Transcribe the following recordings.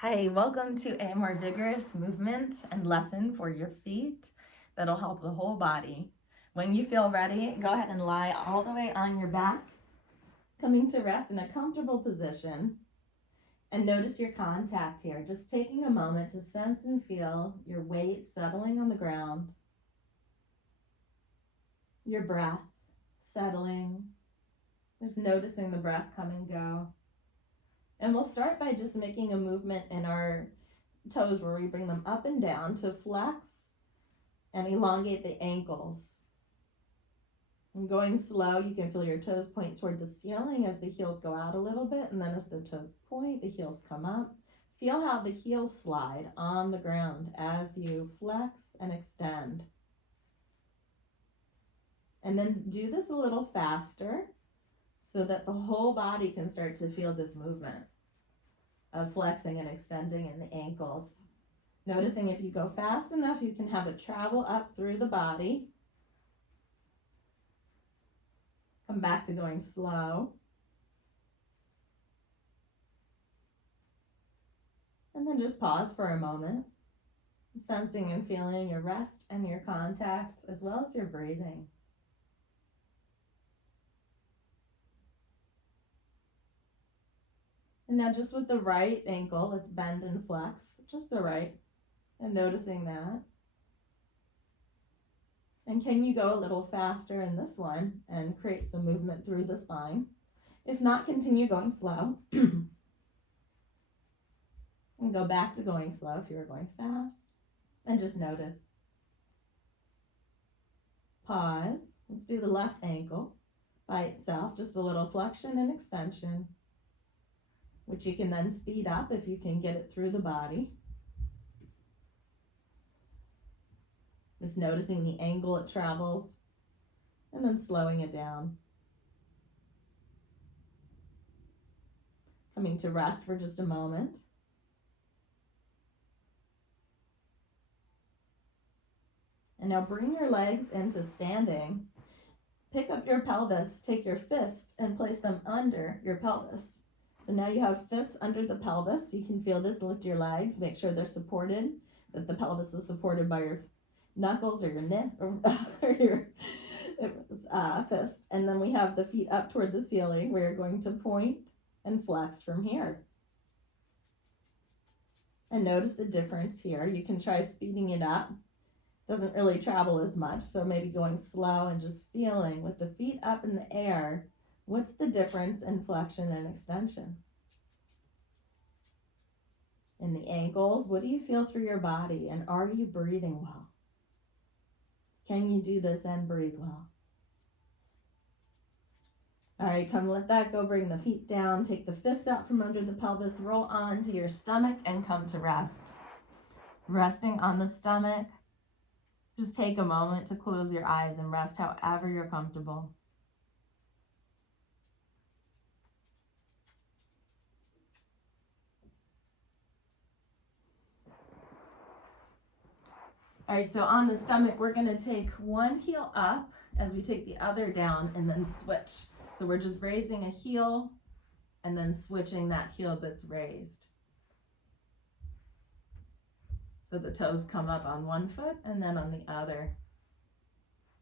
Hi, welcome to a more vigorous movement and lesson for your feet that'll help the whole body. When you feel ready, go ahead and lie all the way on your back, coming to rest in a comfortable position. And notice your contact here, just taking a moment to sense and feel your weight settling on the ground, your breath settling, just noticing the breath come and go. And we'll start by just making a movement in our toes where we bring them up and down to flex and elongate the ankles. And going slow, you can feel your toes point toward the ceiling as the heels go out a little bit, and then as the toes point, the heels come up. Feel how the heels slide on the ground as you flex and extend. And then do this a little faster so that the whole body can start to feel this movement of flexing and extending in the ankles. Noticing if you go fast enough, you can have it travel up through the body. Come back to going slow. And then just pause for a moment, sensing and feeling your rest and your contact, as well as your breathing. And now just with the right ankle, let's bend and flex, just the right, and noticing that. And can you go a little faster in this one and create some movement through the spine? If not, continue going slow. And go back to going slow if you were going fast. And just notice. Pause. Let's do the left ankle by itself, just a little flexion and extension, which you can then speed up if you can get it through the body. Just noticing the angle it travels, and then slowing it down. Coming to rest for just a moment. And now bring your legs into standing. Pick up your pelvis, take your fist and place them under your pelvis. So now you have fists under the pelvis. You can feel this, lift your legs, make sure they're supported, that the pelvis is supported by your knuckles or your or your fists. And then we have the feet up toward the ceiling. We're going to point and flex from here. And notice the difference here. You can try speeding it up. Doesn't really travel as much, so maybe going slow and just feeling with the feet up in the air, what's the difference in flexion and extension? In the ankles, what do you feel through your body, and are you breathing well? Can you do this and breathe well? All right, come let that go. Bring the feet down, take the fists out from under the pelvis, roll onto your stomach and come to rest. Resting on the stomach. Just take a moment to close your eyes and rest however you're comfortable. All right, so on the stomach, we're gonna take one heel up as we take the other down and then switch. So we're just raising a heel and then switching that heel that's raised. So the toes come up on one foot and then on the other.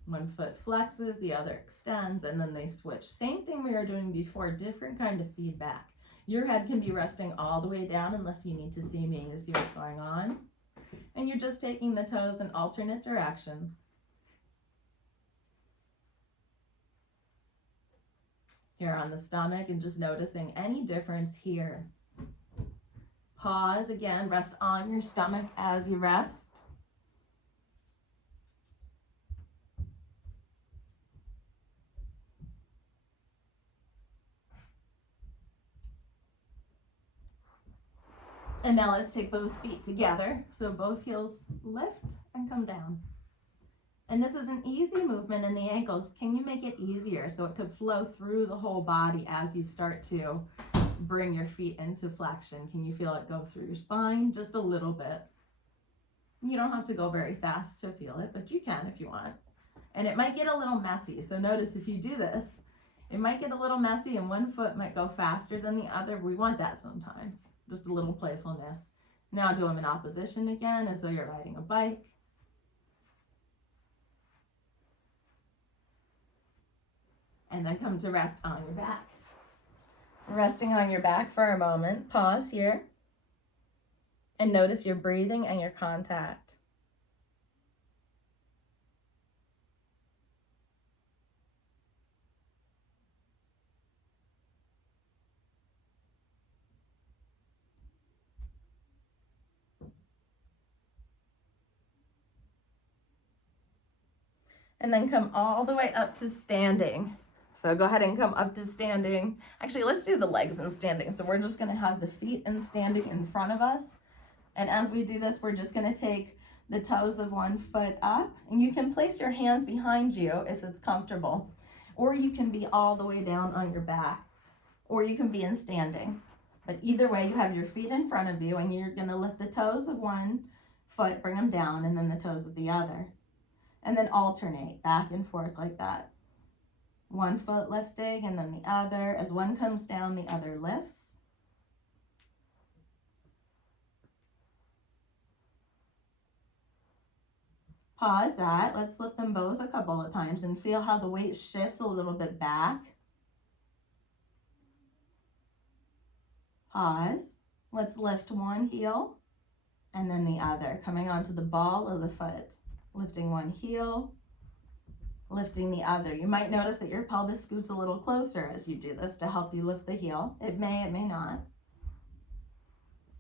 One foot flexes, the other extends, and then they switch. Same thing we were doing before, different kind of feedback. Your head can be resting all the way down unless you need to see me to see what's going on. And you're just taking the toes in alternate directions. Here on the stomach and just noticing any difference here. Pause again, rest on your stomach as you rest. And now let's take both feet together. So both heels lift and come down. And this is an easy movement in the ankles. Can you make it easier so it could flow through the whole body as you start to bring your feet into flexion? Can you feel it go through your spine? Just a little bit. You don't have to go very fast to feel it, but you can if you want. And it might get a little messy. So notice if you do this, it might get a little messy and one foot might go faster than the other. We want that sometimes. just a little playfulness. Now do them in opposition again, as though you're riding a bike. And then come to rest on your back. Resting on your back for a moment, pause here, and notice your breathing and your contact. And then come all the way up to standing. So go ahead and come up to standing. Actually, let's do the legs in standing. So we're just gonna have the feet in standing in front of us. And as we do this, we're just gonna take the toes of one foot up, and you can place your hands behind you if it's comfortable, or you can be all the way down on your back, or you can be in standing. But either way, you have your feet in front of you, and you're gonna lift the toes of one foot, bring them down, and then the toes of the other. And then alternate back and forth like that. One foot lifting and then the other. As one comes down, the other lifts. Pause that. Let's lift them both a couple of times and feel how the weight shifts a little bit back. Pause. Let's lift one heel and then the other, coming onto the ball of the foot. Lifting one heel, lifting the other. You might notice that your pelvis scoots a little closer as you do this to help you lift the heel. It may not.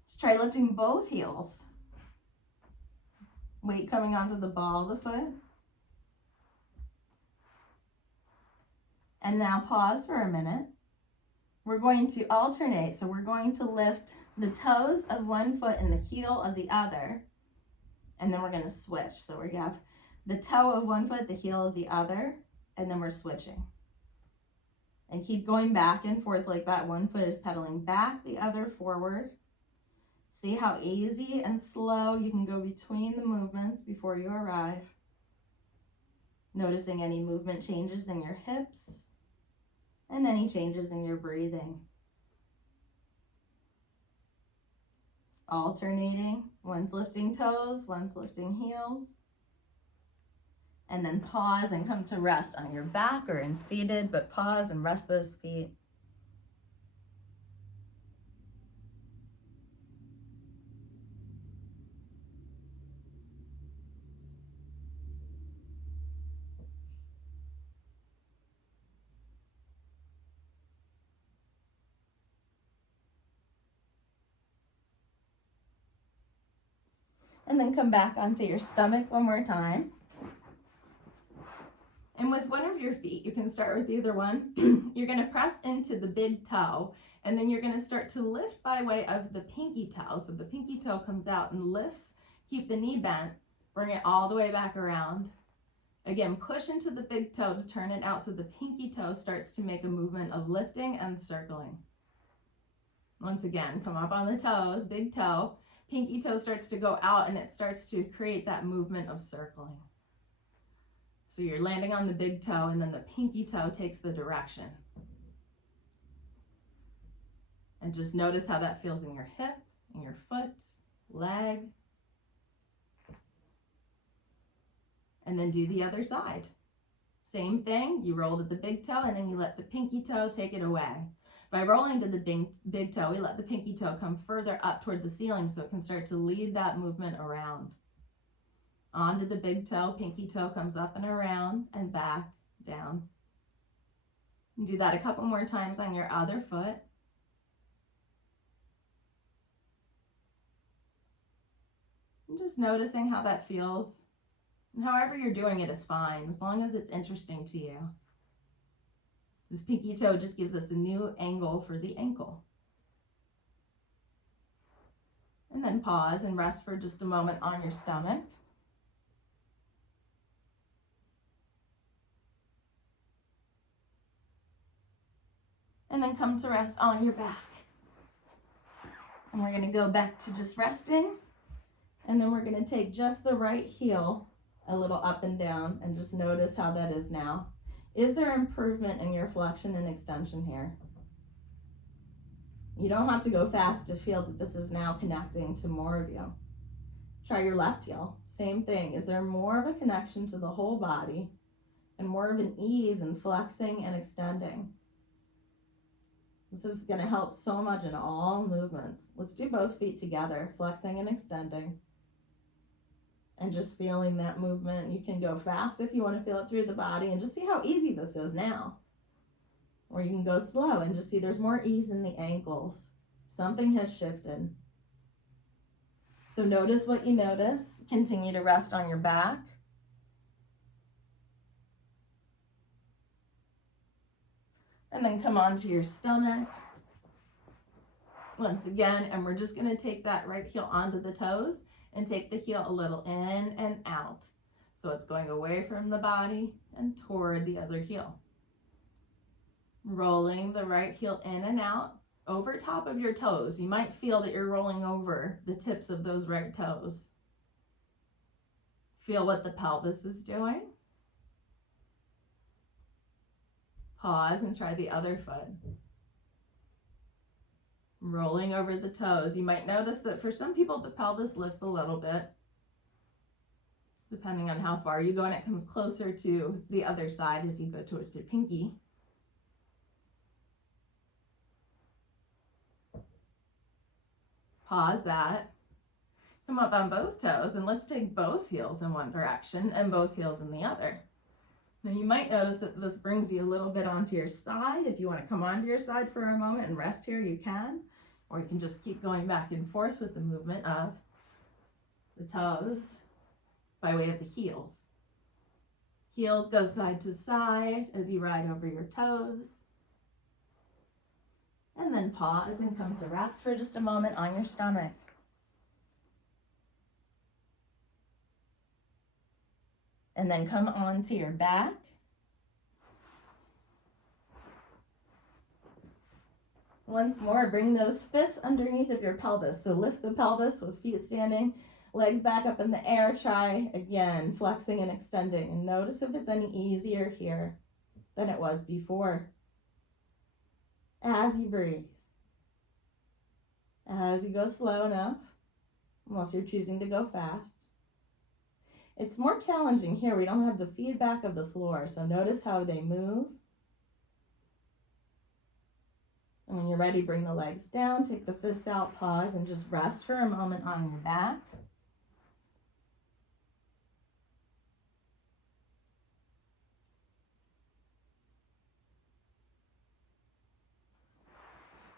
Let's try lifting both heels. Weight coming onto the ball of the foot. And now pause for a minute. We're going to alternate. So we're going to lift the toes of one foot and the heel of the other. And then we're going to switch. So we have the toe of one foot, the heel of the other, and then we're switching. And keep going back and forth like that. One foot is pedaling back, the other forward. See how easy and slow you can go between the movements before you arrive. Noticing any movement changes in your hips and any changes in your breathing. Alternating, one's lifting toes, one's lifting heels. And then pause and come to rest on your back or in seated, but pause and rest those feet. And then come back onto your stomach one more time. And with one of your feet, you can start with either one. You're gonna press into the big toe, and then you're gonna start to lift by way of the pinky toe. So the pinky toe comes out and lifts, keep the knee bent, bring it all the way back around. Again, push into the big toe to turn it out so the pinky toe starts to make a movement of lifting and circling. Once again, come up on the toes, big toe, pinky toe starts to go out and it starts to create that movement of circling. So you're landing on the big toe and then the pinky toe takes the direction. And just notice how that feels in your hip, in your foot, leg. And then do the other side. Same thing, you roll to the big toe and then you let the pinky toe take it away. By rolling to the big toe, we let the pinky toe come further up toward the ceiling so it can start to lead that movement around. Onto the big toe, pinky toe comes up and around and back, down. And do that a couple more times on your other foot. And just noticing how that feels. And however you're doing it is fine, as long as it's interesting to you. This pinky toe just gives us a new angle for the ankle. And then pause and rest for just a moment on your stomach. And then come to rest on your back. And we're gonna go back to just resting. And then we're gonna take just the right heel a little up and down and just notice how that is now. Is there improvement in your flexion and extension here? You don't have to go fast to feel that this is now connecting to more of you. Try your left heel. Same thing. Is there more of a connection to the whole body and more of an ease in flexing and extending? This is going to help so much in all movements. Let's do both feet together, flexing and extending. And just feeling that movement. You can go fast if you want to feel it through the body, and just see how easy this is now. Or you can go slow and just see there's more ease in the ankles. Something has shifted. So notice what you notice. Continue to rest on your back. And then come onto your stomach. Once again, and we're just going to take that right heel onto the toes and take the heel a little in and out. So it's going away from the body and toward the other heel. Rolling the right heel in and out over top of your toes. You might feel that you're rolling over the tips of those right toes. Feel what the pelvis is doing. Pause and try the other foot. Rolling over the toes. You might notice that for some people the pelvis lifts a little bit, depending on how far you go, and it comes closer to the other side as you go towards your pinky. Pause that. Come up on both toes, and let's take both heels in one direction and both heels in the other. Now you might notice that this brings you a little bit onto your side. If you want to come onto your side for a moment and rest here, you can. Or you can just keep going back and forth with the movement of the toes by way of the heels. Heels go side to side as you ride over your toes. And then pause and come to rest for just a moment on your stomach. And then come onto your back. Once more, bring those fists underneath of your pelvis. So lift the pelvis with feet standing, legs back up in the air. Try again, flexing and extending. And notice if it's any easier here than it was before. As you breathe. As you go slow enough, unless you're choosing to go fast. It's more challenging here. We don't have the feedback of the floor. So notice how they move. And when you're ready, bring the legs down, take the fists out, pause, and just rest for a moment on your back.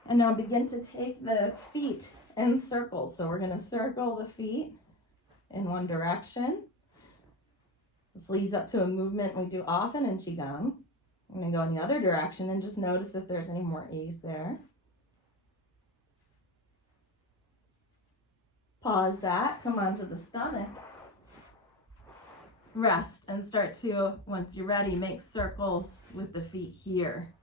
And now begin to take the feet in circles. So we're going to circle the feet in one direction. This leads up to a movement we do often in Qigong. I'm going to go in the other direction and just notice if there's any more ease there. Pause that, come onto the stomach. Rest and start to, once you're ready, make circles with the feet here.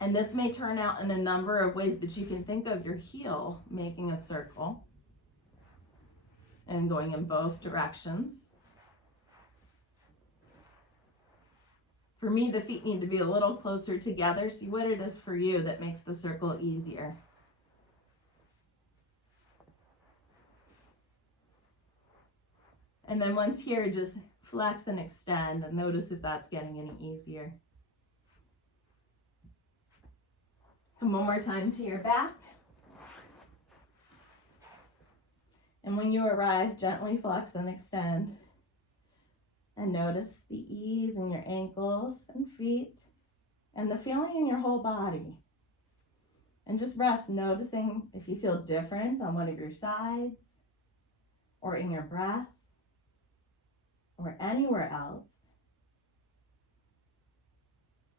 And this may turn out in a number of ways, but you can think of your heel making a circle and going in both directions. For me, the feet need to be a little closer together. See what it is for you that makes the circle easier. And then once here, just flex and extend and notice if that's getting any easier. Come one more time to your back. And when you arrive, gently flex and extend. And notice the ease in your ankles and feet and the feeling in your whole body. And just rest, noticing if you feel different on one of your sides or in your breath or anywhere else.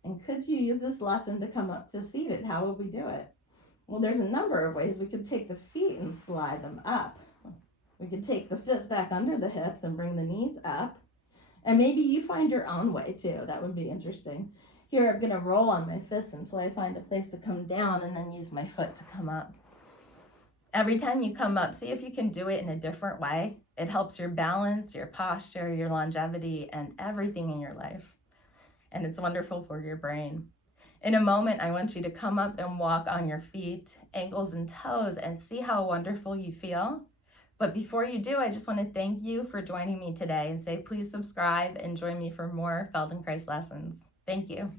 And could you use this lesson to come up to seated? How would we do it? Well, there's a number of ways. We could take the feet and slide them up. We could take the fists back under the hips and bring the knees up. And maybe you find your own way too. That would be interesting. Here, I'm going to roll on my fists until I find a place to come down and then use my foot to come up. Every time you come up, see if you can do it in a different way. It helps your balance, your posture, your longevity, and everything in your life. And it's wonderful for your brain. In a moment, I want you to come up and walk on your feet, ankles and toes, and see how wonderful you feel. But before you do, I just want to thank you for joining me today and say, please subscribe and join me for more Feld and Christ lessons. Thank you.